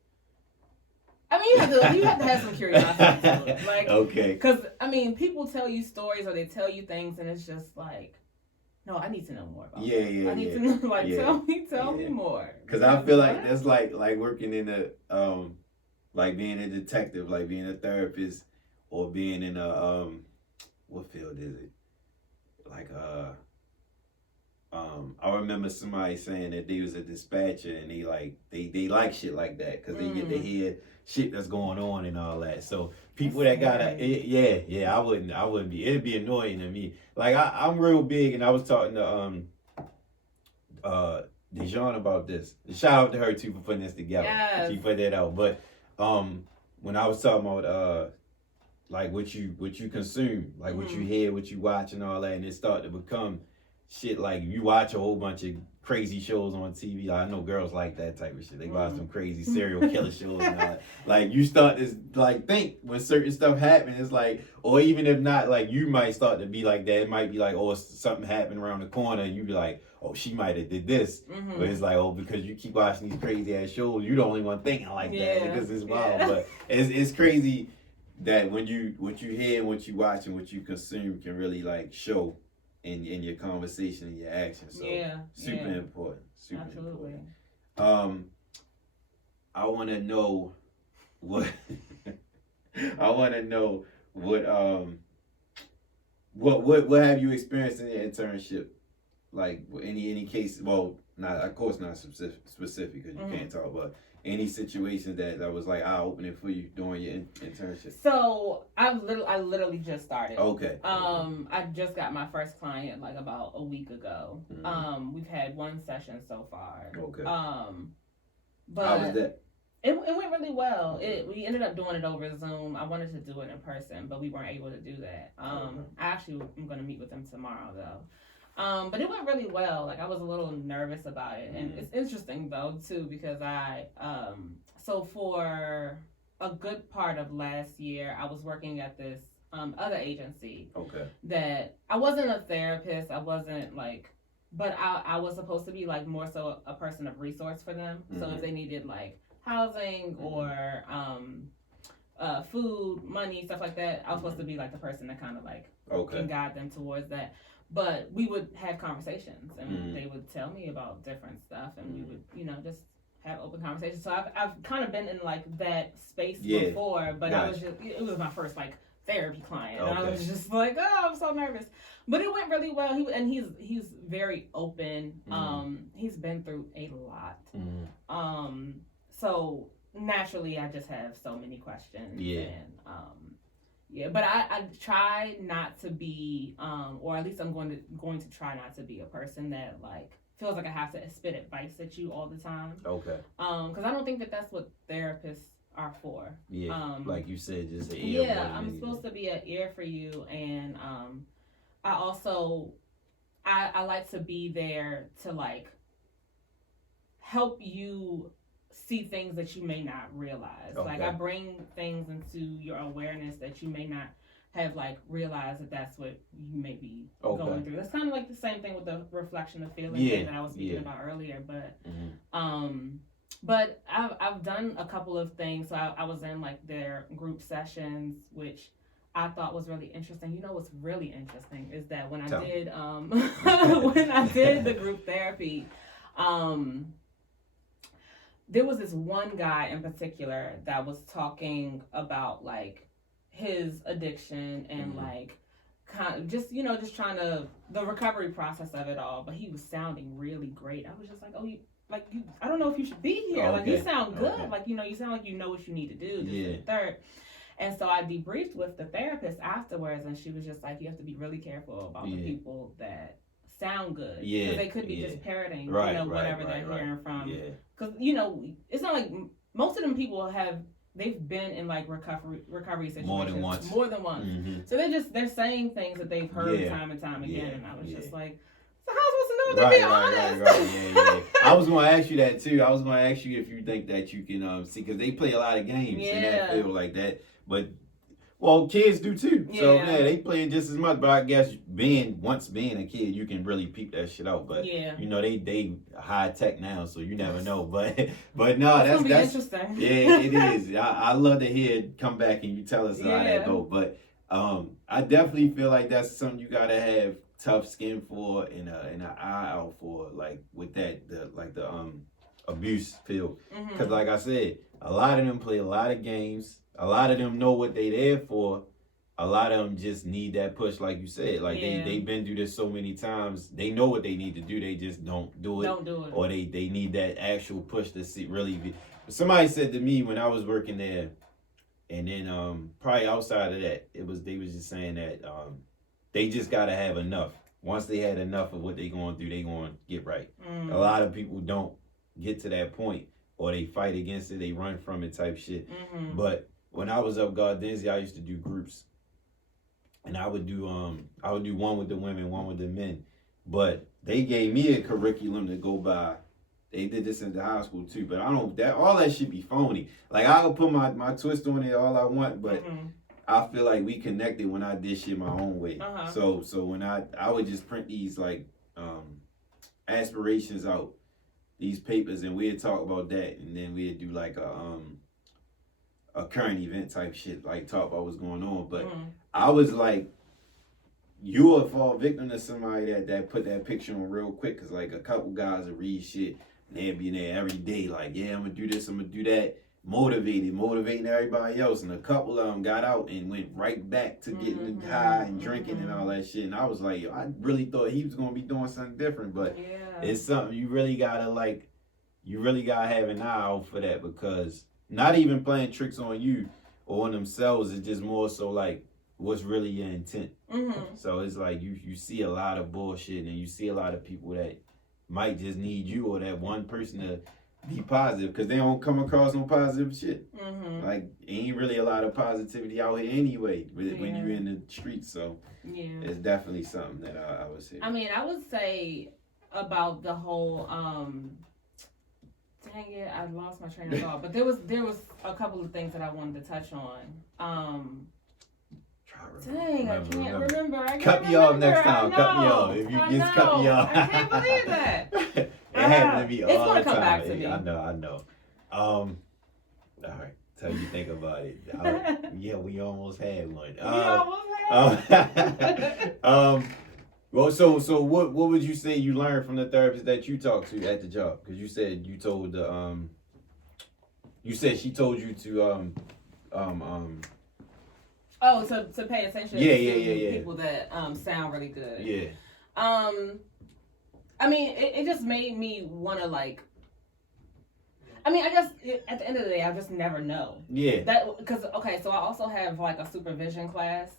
I mean, you have to have some curiosity to it. Like, okay. Because, I mean, people tell you stories or they tell you things, and it's just like, no, I need to know more about that. I need to know, like, tell me more. Because I feel like that's like working in a, like being a detective, like being a therapist, or being in a, what field is it? Like, I remember somebody saying that they was a dispatcher and they like shit like that because they get to hear shit that's going on and all that. So people that gotta, I wouldn't be. It'd be annoying to me. Like I'm real big, and I was talking to Dejan about this. Shout out to her too for putting this together. Yes. She put that out. But when I was talking about like what you consume, like what you hear, what you watch, and all that, and it started to become shit like you watch a whole bunch of crazy shows on TV. Like, I know girls like that type of shit. They watch some crazy serial killer shows and all that. Like you start to like think when certain stuff happens, it's like, or even if not, like you might start to be like that. It might be like, oh, something happened around the corner, and you be like, oh, she might have did this. But it's like, oh, because you keep watching these crazy ass shows, you the only one thinking like that because it's wild. But it's crazy that what you hear, what you watch, and what you consume can really like show in your conversation and your actions. So super important. Absolutely. Important. I want to know what what have you experienced in your internship? Like any case? Well, not of course not specific because you can't talk about any situations that was like eye-opening for you during your internship. So I literally just started. Okay. I just got my first client like about a week ago. We've had one session so far. Okay. But how was that? It went really well. We ended up doing it over Zoom. I wanted to do it in person, but we weren't able to do that. I actually am going to meet with them tomorrow though. But it went really well. Like I was a little nervous about it, and it's interesting though too because so for a good part of last year, I was working at this other agency. Okay. That I wasn't a therapist. I wasn't like, but I was supposed to be like more so a person of resource for them. So if they needed like housing or food, money, stuff like that, I was supposed to be like the person that kind of like can guide them towards that. But we would have conversations, and they would tell me about different stuff, and we would, just have open conversations. So I've kind of been in like that space before, but it was my first like therapy client, and I was just like, oh, I'm so nervous. But it went really well. He's very open. He's been through a lot. So naturally, I just have so many questions. But I try not to be, or at least I'm going to try not to be a person that like feels like I have to spit advice at you all the time. Okay. Because I don't think that that's what therapists are for. Like you said, just an ear. I'm supposed to be an ear for you, and I also I like to be there to like help you see things that you may not realize. Like I bring things into your awareness that you may not have like realized that's what you may be going through. That's kind of like the same thing with the reflection of feelings that I was speaking about earlier. But I've done a couple of things. So I was in like their group sessions, which I thought was really interesting. You know what's really interesting is that when I did when I did the group therapy, there was this one guy in particular that was talking about like his addiction and like kind of just trying to the recovery process of it all. But he was sounding really great. I was just like, I don't know if you should be here. Like you sound good. Like you sound like you know what you need to do. This and third. And so I debriefed with the therapist afterwards, and she was just like, you have to be really careful about the people that sound good, because they could be just parroting, whatever they're hearing from. Because it's not like most of them people they've been in like recovery situations more than once. So they're saying things that they've heard time and time again, and I was just like, so how am I supposed to know if they're being honest? I was going to ask you that too. I was going to ask you if you think that you can see, because they play a lot of games in that field like that. But Well, kids do too. So Yeah. yeah, they play it just as much. But I guess once being a kid, you can really peep that shit out. But Yeah. you know they high tech now, so you never know. But no, It's gonna be that's interesting. yeah, it is. I love to hear it come back and you tell us how that go. But I definitely feel like that's something you gotta have tough skin for and an eye out for, like with the abuse field. Because like I said, a lot of them play a lot of games. A lot of them know what they there for. A lot of them just need that push, like you said. Like they've been through this so many times. They know what they need to do. They just don't do it. Don't do it. Or they need that actual push to see really be. Somebody said to me when I was working there, and then probably outside of that, they was just saying that they just gotta have enough. Once they had enough of what they going through, they gonna get right. A lot of people don't get to that point, or they fight against it, they run from it type shit. But when I was up Gardenzia, I used to do groups, and I would do one with the women, one with the men. But they gave me a curriculum to go by. They did this in the high school too, but all that should be phony. Like I could put my twist on it all I want, but I feel like we connected when I did shit my own way. So when I would just print these like aspirations out, these papers, and we'd talk about that, and then we'd do like a current event type shit, like talk about what's going on. But I was like, you will fall victim to somebody that put that picture on real quick, because like a couple guys will read shit and they'll be in there every day like, yeah, I'm gonna do this, I'm gonna do that, motivating everybody else. And a couple of them got out and went right back to getting high and drinking and all that shit. And I was like, yo, I really thought he was gonna be doing something different, but it's something you really gotta have an eye out for that, because not even playing tricks on you or on themselves, it's just more so like, what's really your intent? So it's like you see a lot of bullshit, and you see a lot of people that might just need you or that one person to be positive, because they don't come across no positive shit. Like ain't really a lot of positivity out here anyway when you're in the streets. So it's definitely something that I would say. I mean, I would say about the whole dang it, I lost my train of thought. But there was a couple of things that I wanted to touch on. Dang, I can't remember. Cut me off next time. Cut me off. If you just cut me off. I can't believe that. It happened to me all the time. It's gonna come back to me. I know. All right. Till you think about it. Yeah, we almost had one. Well, so what would you say you learned from the therapist that you talked to at the job? Because you said you told she told you to Oh, to pay attention to people that sound really good. Yeah. I mean, it just made me want to like. I mean, I guess at the end of the day, I just never know. Yeah. That because so I also have like a supervision class,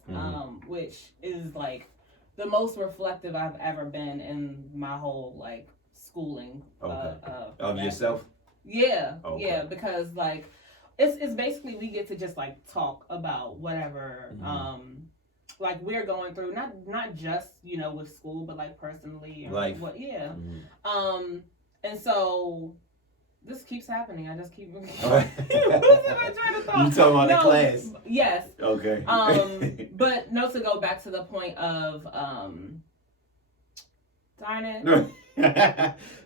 which is like the most reflective I've ever been in my whole like schooling. Of yourself. Yeah. Okay. Yeah, because like. It's basically we get to just like talk about whatever like we're going through, not just with school, but like personally and life. And so this keeps happening. I just keep losing my train of thought. You talking about the class? Yes. Okay. But no, to go back to the point of darn it.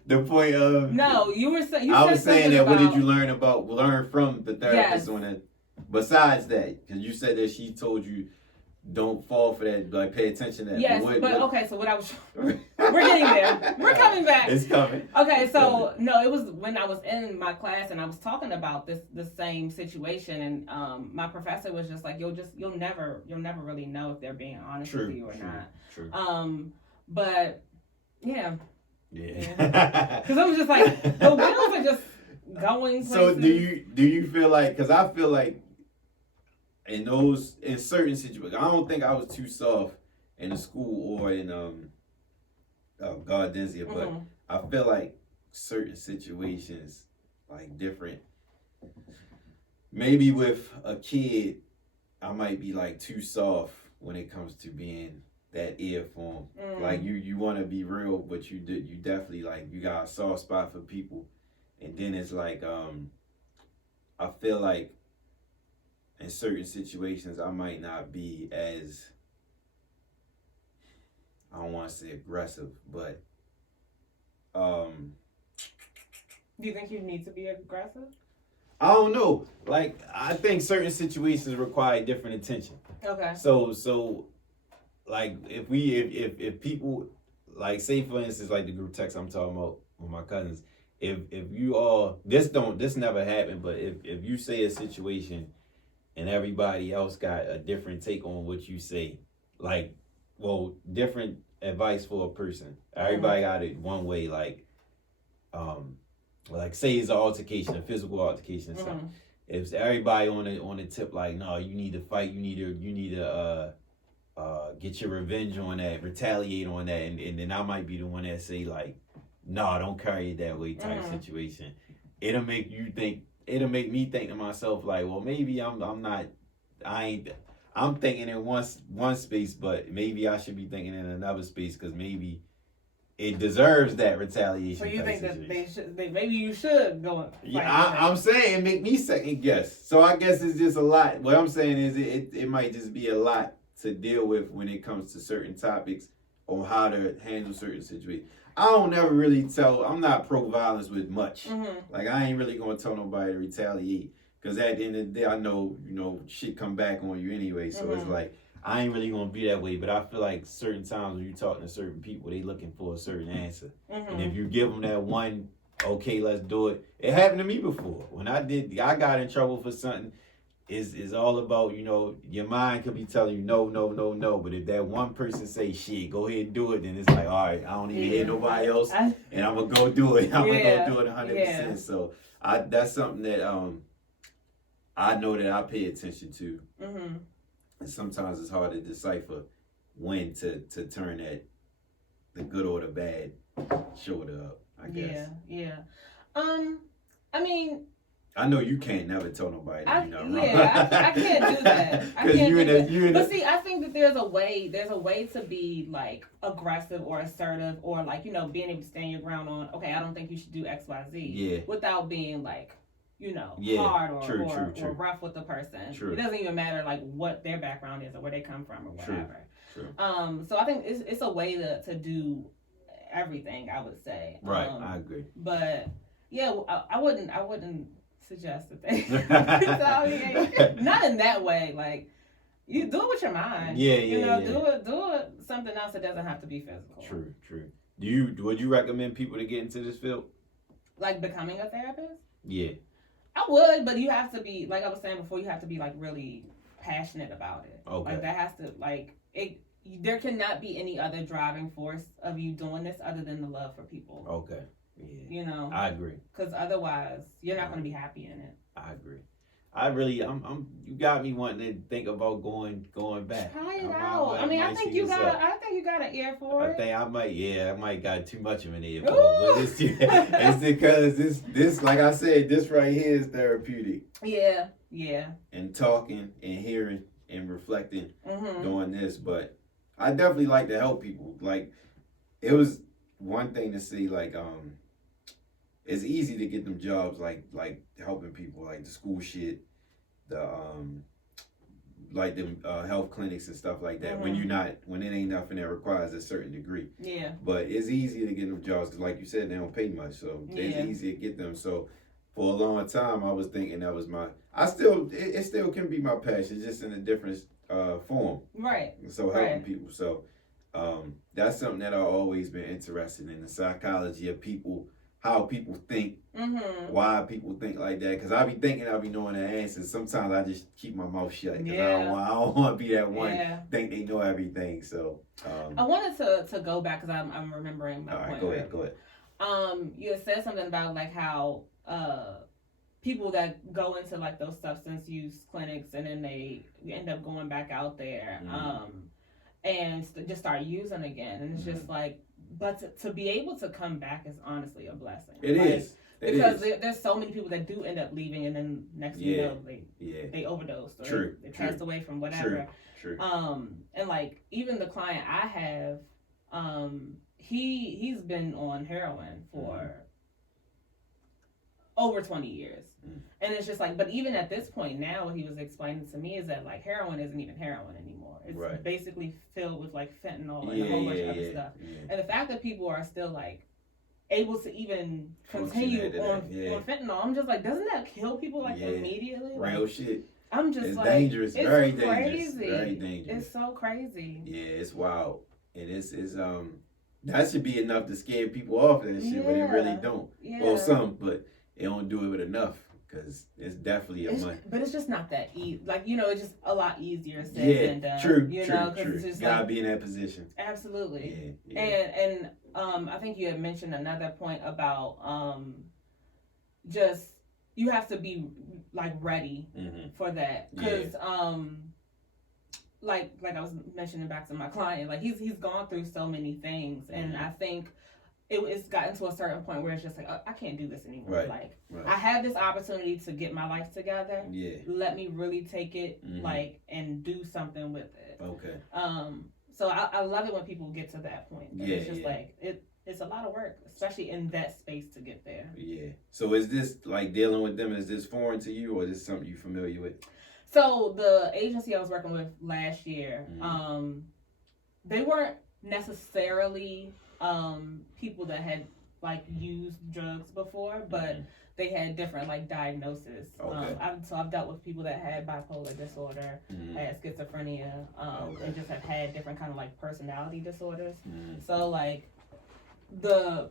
The point of you were saying. I was saying that. What did you learn from the therapist on it? Besides that, because you said that she told you don't fall for that, like pay attention to that. Yes, okay. So what I was, we're getting there. We're coming back. It's coming. Okay, so no, it was when I was in my class and I was talking about this same situation, and my professor was just like, you'll never really know if they're being honest with you or not. True. But yeah. Yeah. Because I was just like, the wheels are just going places. So do you feel like, because I feel like in certain situations, I don't think I was too soft in the school or in Gardenzia, but I feel like certain situations, like different, maybe with a kid, I might be like too soft when it comes to being that ear form. Like you want to be real, but you definitely like you got a soft spot for people. And then it's like I feel like in certain situations I might not be as, I don't want to say aggressive, but Do you think you need to be aggressive? I don't know. Like, I think certain situations require different attention. Okay. So like if people, like, say for instance, like the group text I'm talking about with my cousins, if you all, this never happened, but if you say a situation and everybody else got a different take on what you say, like, well, different advice for a person, everybody got it one way, like say it's an altercation, a physical altercation or something. If everybody on the tip, like, no, you need to fight, you need to get your revenge on that, retaliate on that, and then I might be the one that say, like, no, don't carry it that way type situation. It'll make me think to myself, like, well, maybe I'm thinking in one space, but maybe I should be thinking in another space, because maybe it deserves that retaliation. So you think that maybe you should go? Yeah, I'm saying it make me second guess. So I guess it's just a lot. What I'm saying is it might just be a lot to deal with when it comes to certain topics on how to handle certain situations. I don't never really I'm not pro-violence with much. Like, I ain't really gonna tell nobody to retaliate, because at the end of the day, I know, shit come back on you anyway. So it's like, I ain't really gonna be that way. But I feel like certain times when you're talking to certain people, they looking for a certain answer. And if you give them that one, okay, let's do it. It happened to me before. When I got in trouble for something. Is all about, your mind could be telling you no, no, no, no. But if that one person say, shit, go ahead and do it, then it's like, all right, I don't even hear nobody else, and I'm going to go do it. I'm going to go do it 100%. Yeah. So that's something that I know that I pay attention to. And sometimes it's hard to decipher when to turn the good or the bad shoulder up, I guess. Yeah. I mean, I know you can't never tell nobody that you're not wrong. Yeah, I can't do that. I can't do that. But see, I think that there's a way to be, like, aggressive or assertive, or, like, being able to stand your ground on, okay, I don't think you should do X, Y, Z. Yeah. Without being, like, hard or rough with the person. True. It doesn't even matter, like, what their background is or where they come from or whatever. True. So I think it's a way to do everything, I would say. Right, I agree. But yeah, I wouldn't suggest that they retaliate. Not in that way. Like, you do it with your mind. Yeah. Do it something else that doesn't have to be physical. True. Would you recommend people to get into this field? Like becoming a therapist? Yeah. I would, but you have to be, like I was saying before, you have to be, like, really passionate about it. Okay. Like, that has to, like, there cannot be any other driving force of you doing this other than the love for people. Okay. Yeah. I agree. Because otherwise, you're not going to be happy in it. I agree. You got me wanting to think about going back. Try it out. I think you got an ear for it. I think I might got too much of an ear for it. But it's because this, like I said, this right here is therapeutic. Yeah. And talking and hearing and reflecting, doing this. But I definitely like to help people. Like, it was one thing to see, like, it's easy to get them jobs, like helping people, like the school shit, the like the health clinics and stuff like that. When it ain't nothing that requires a certain degree. Yeah. But it's easy to get them jobs because, like you said, they don't pay much, so it's easy to get them. So for a long time, I was thinking that was it still can be my passion, just in a different form. Right. So helping people. So that's something that I've always been interested in, the psychology of people. How people think, why people think like that. Because I be thinking I be knowing the answers. Sometimes I just keep my mouth shut because I don't want to be that one think they know everything. So I wanted to go back because I'm remembering my point. All right, go ahead. You had said something about, like, how people that go into, like, those substance use clinics and then they end up going back out there and just start using again. And it's just like, but to be able to come back is honestly a blessing. It is. Because there's so many people that do end up leaving, and then next thing you know, they overdosed or they passed away from whatever. True. And, like, even the client I have, he's been on heroin for over 20 years. And it's just like, but even at this point now, what he was explaining to me is that like heroin isn't even heroin anymore. It's basically filled with like fentanyl and a whole bunch of other stuff. And the fact that people are still like able to even continue on fentanyl, I'm just like, doesn't that kill people like immediately? Real like, shit. I'm just it's like, dangerous. It's very crazy. Dangerous. Very dangerous. It's so crazy. Yeah, it's wild. And it's that should be enough to scare people off that shit, but it really don't. Well, some, but it don't do it with enough. Because it's definitely money. But it's just not that easy. Like, it's just a lot easier said than done. True. It's just gotta be in that position. Absolutely. And I think you had mentioned another point about just you have to be like ready for that. Because like I was mentioning back to my client, like he's gone through so many things, and I think it's gotten to a certain point where it's just like, I can't do this anymore. I have this opportunity to get my life together. Let me really take it and do something with it. Okay. So I love it when people get to that point. It's just like it's a lot of work, especially in that space to get there. Yeah. So is this like dealing with them? Is this foreign to you, or is this something you're familiar with? So the agency I was working with last year, they weren't necessarily people that had like used drugs before, but they had different like diagnoses. I've dealt with people that had bipolar disorder, had schizophrenia, and just have had different kind of like personality disorders. So like the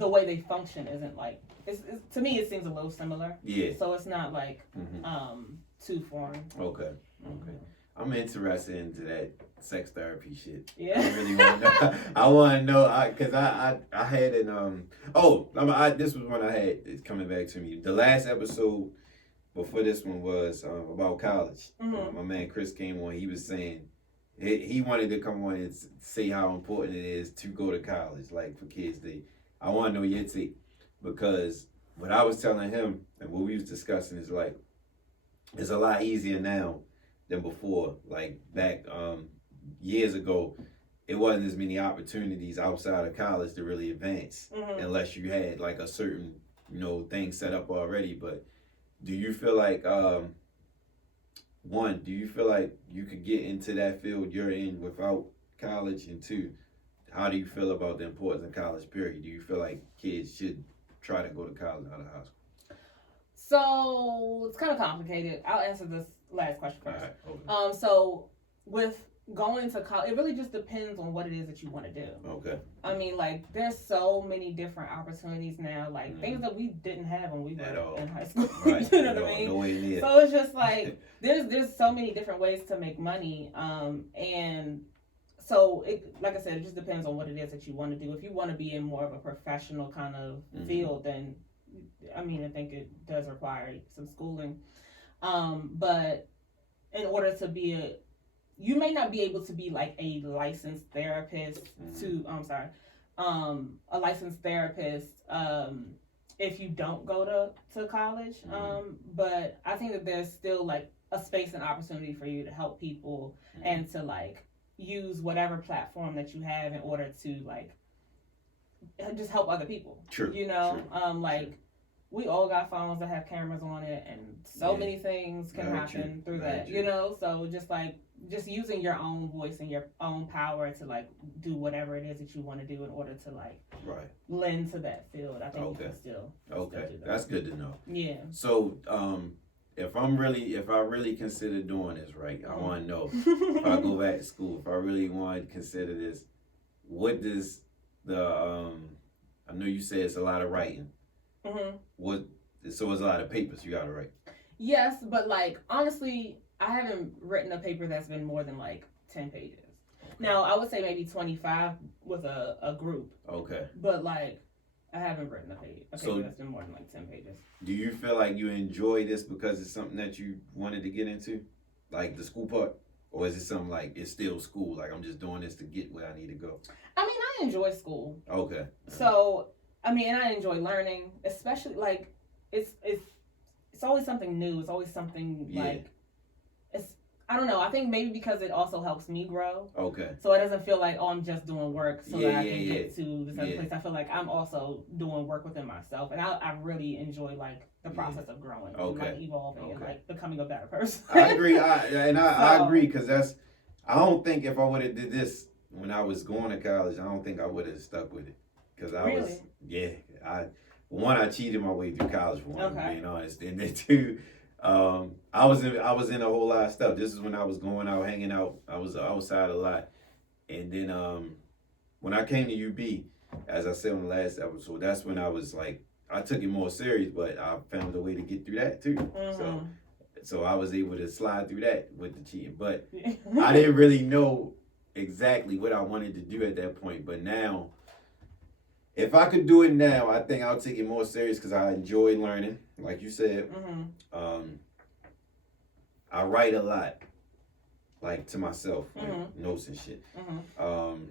way they function isn't like it's to me it seems a little similar. So it's not like too foreign. Okay. I'm interested into that sex therapy shit. Yeah. I really want to know. I want to know, because I had an, this was one I had, it's coming back to me. The last episode before this one was about college. My man Chris came on, he was saying, he wanted to come on and say how important it is to go to college, like for kids. I want to know your take, because what I was telling him and what we was discussing is like, it's a lot easier now than before. Like back years ago, it wasn't as many opportunities outside of college to really advance unless you had like a certain thing set up already. But do you feel like one, do you feel like you could get into that field you're in without college? And two, how do you feel about the importance of college, period? Do you feel like kids should try to go to college out of high school? So it's kind of complicated. I'll answer this last question first. All right, so with going to college, it really just depends on what it is that you want to do. Okay. I mean, like, there's so many different opportunities now, like things that we didn't have when we were in high school. Right. You know what I mean? No way near. So it's just like there's so many different ways to make money, and so it, like I said, it just depends on what it is that you want to do. If you want to be in more of a professional kind of field, then I mean, I think it does require some schooling. But in order to be you may not be able to be like a licensed therapist a licensed therapist if you don't go to college. But I think that there's still like a space and opportunity for you to help people and to like use whatever platform that you have in order to like just help other people. True. Like we all got phones that have cameras on it, and so many things can happen through that. So just using your own voice and your own power to like do whatever it is that you want to do in order to like lend to that field. I think you can still do that. That's good to know. Yeah. So if I really consider doing this, right, I want to know if I go back to school, if I really want to consider this, what does I know you said it's a lot of writing. So it's a lot of papers you gotta write. Yes, but like honestly, I haven't written a paper that's been more than like 10 pages. Now I would say maybe 25 with a group. Okay. But like I haven't written a paper that's been more than like 10 pages. Do you feel like you enjoy this because it's something that you wanted to get into, like the school part, or is it something like it's still school? Like I'm just doing this to get where I need to go. I mean, I enjoy school. Okay. So. I mean, and I enjoy learning, especially like it's always something new. It's always something like I don't know. I think maybe because it also helps me grow. Okay. So it doesn't feel like, oh, I'm just doing work so that I can Yeah. get to this other place. I feel like I'm also doing work within myself. And I really enjoy like the process of growing and like evolving and like becoming a better person. I agree. I agree because I don't think if I would have did this when I was going to college, I don't think I would have stuck with it. Because I cheated my way through college for one, being honest. And then two, I was in a whole lot of stuff. This is when I was going out, hanging out. I was outside a lot. And then when I came to UB, as I said on the last episode, that's when I was like, I took it more serious, but I found a way to get through that too. Mm-hmm. So I was able to slide through that with the cheating. But I didn't really know exactly what I wanted to do at that point. But now, if I could do it now, I think I'll take it more serious because I enjoy learning, like you said. Mm-hmm. I write a lot, like to myself, like notes and shit. Mm-hmm.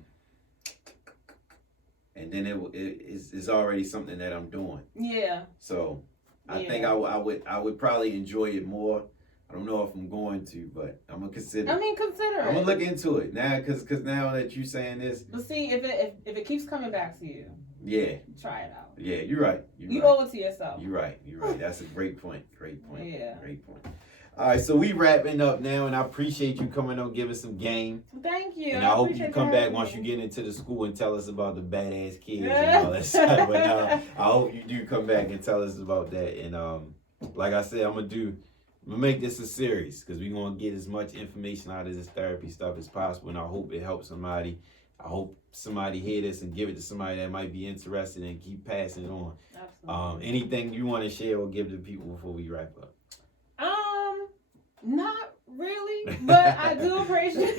And then it's already something that I'm doing. Yeah. So I think I would probably enjoy it more. I don't know if I'm going to, but I'm gonna consider. Consider it. I'm gonna look into it now, cause now that you're saying this. But see, if it keeps coming back to you. Yeah. Try it out. Yeah, you're right. You owe it to yourself. You're right. That's a great point. Yeah. Great point. All right, so we wrapping up now, and I appreciate you coming on, giving some game. Thank you. And I hope you come back once you get into the school and tell us about the badass kids and all that stuff. But I hope you do come back and tell us about that. And like I said, I'm gonna make this a series because we're gonna get as much information out of this therapy stuff as possible. And I hope it helps somebody. I hope somebody hear this and give it to somebody that might be interested and keep passing it on. Absolutely. Anything you want to share or give to people before we wrap up? Not really, but I do appreciate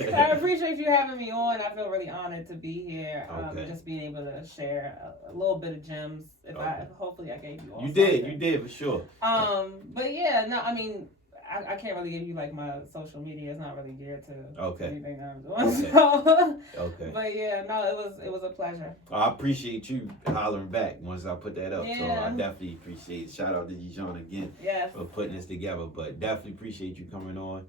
you having me on. I feel really honored to be here. Just being able to share a little bit of gems. Hopefully I gave you all. You did for sure. But yeah, no, I can't really give you like my social media. It's not really geared to anything that I'm doing. So, but yeah, no, it was a pleasure. I appreciate you hollering back once I put that up. Yeah. So I definitely appreciate it. Shout out to Dijon again for putting this together. But definitely appreciate you coming on.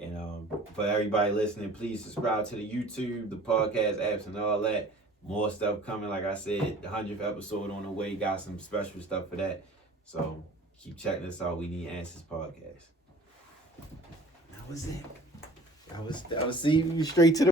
And for everybody listening, please subscribe to the YouTube, the podcast apps, and all that. More stuff coming. Like I said, the 100th episode on the way. Got some special stuff for that. So keep checking us out. We Need Answers podcast. That was it. I was seeing you straight to the